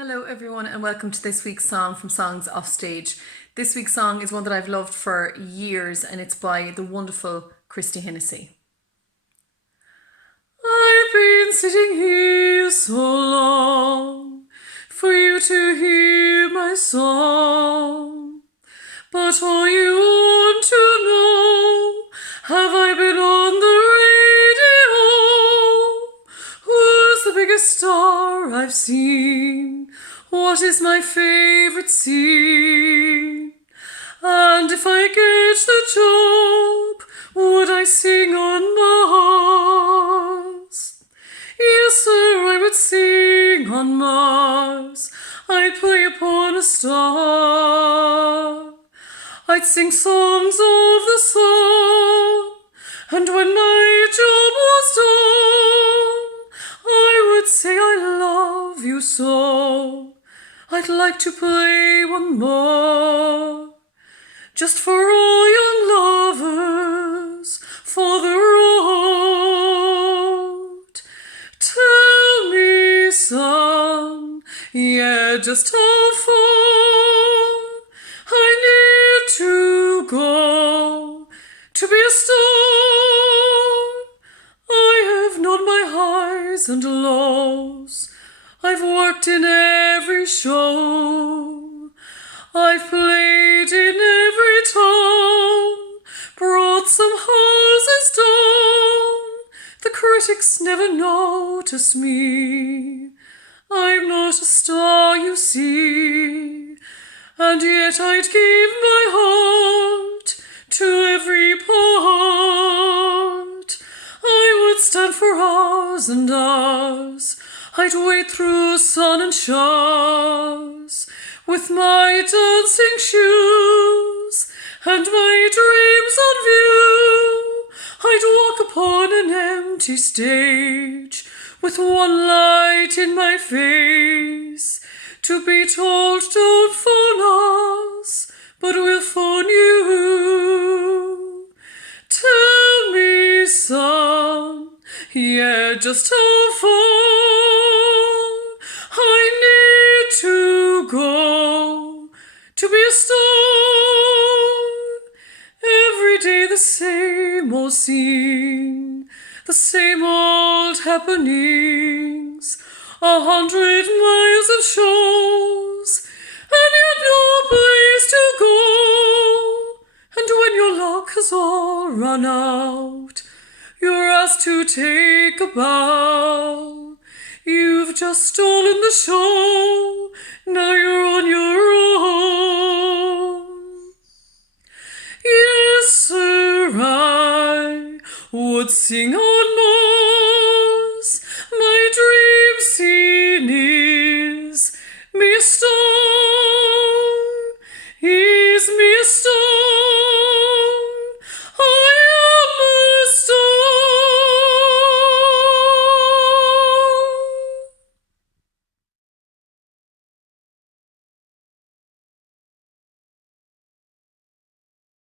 Hello everyone and welcome to this week's song from Songs Off Stage. This week's song is one that I've loved for years and it's by the wonderful Christie Hennessy. I've been sitting here so long for you to hear my song, but all you want to know, have I been on the radio? Who's the biggest star I've seen? What is my favourite scene? And if I get the job, would I sing on Mars? Yes, sir, I would sing on Mars. I'd play upon a star. I'd sing songs of the sun, and when my job was done, I would say I love you so. I'd like to play one more, just for all young lovers, for the road. Tell me, son, yeah, just how far I need to go to be a star. I have known my highs and lows, I've worked in every show, I've played in every town, brought some houses down. The critics never noticed me, I'm not a star, you see, and yet I'd give my heart to every part. I would stand for hours and hours, I'd wade through sun and showers with my dancing shoes and my dreams on view. I'd walk upon an empty stage with one light in my face, to be told, don't phone us, but we'll phone you. Tell me, son, yeah, just how far I need to go to be a star. Every day the same old scene, the same old happenings, 100 miles of shows, and yet no place to go. And when your luck has all run out, you're asked to take a bow. You've just stolen the show, now you're on your own. Yes, sir, I would sing on Mars. My dream scene is me a star.